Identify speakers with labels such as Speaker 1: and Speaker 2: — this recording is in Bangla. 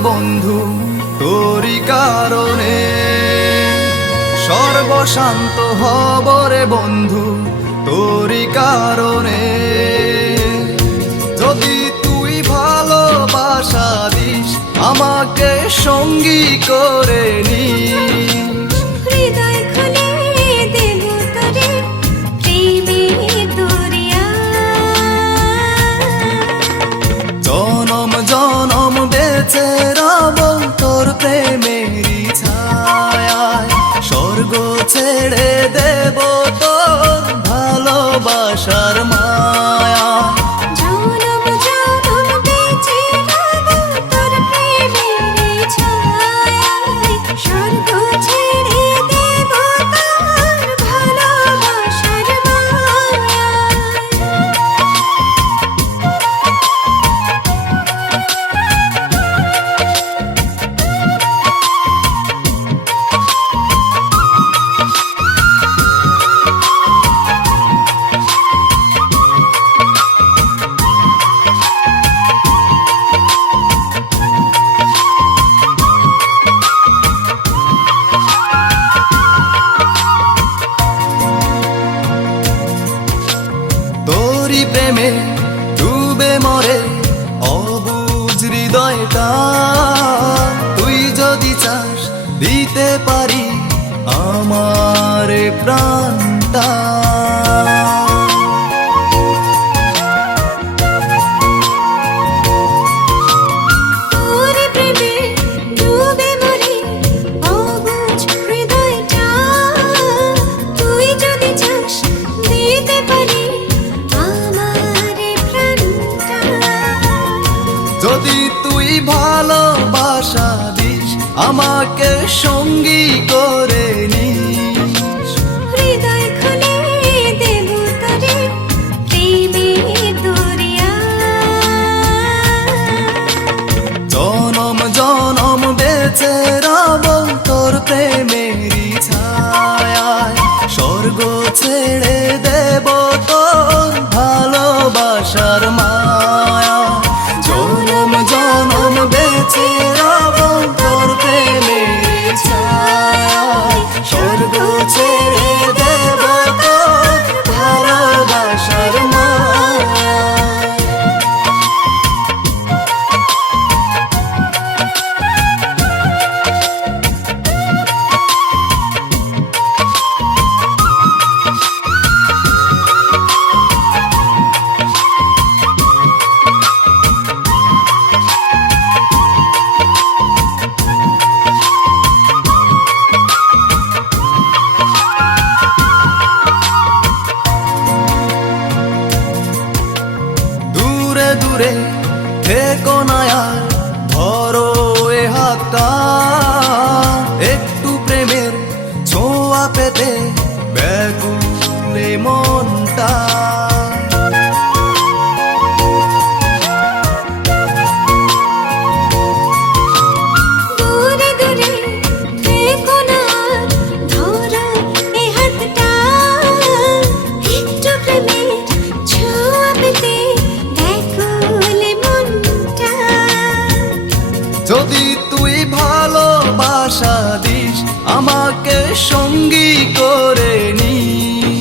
Speaker 1: বন্ধু, তোরই কারণে। সর্বশান্ত হব রে বন্ধু, তোরই কারণে। যদি তুই ভালোবাসা দিস, আমাকে সঙ্গী করে নিস। বেঁচে রব তোর প্রেমেরই ছায় স্বর্গ ছেড়ে দেব হৃদয়টা তুই যদি চাস দিতে পারি আমার প্রাণটা। আমাকে সঙ্গী করে নিস।
Speaker 2: হৃদয় খুলে দেব তোরে প্রেমের দরিয়া।
Speaker 1: জনম জনম বেঁচে রব তোর প্রেমেরই ছায়ায়। স্বর্গ ছেড়ে দেব আমাকে সঙ্গী করে নিস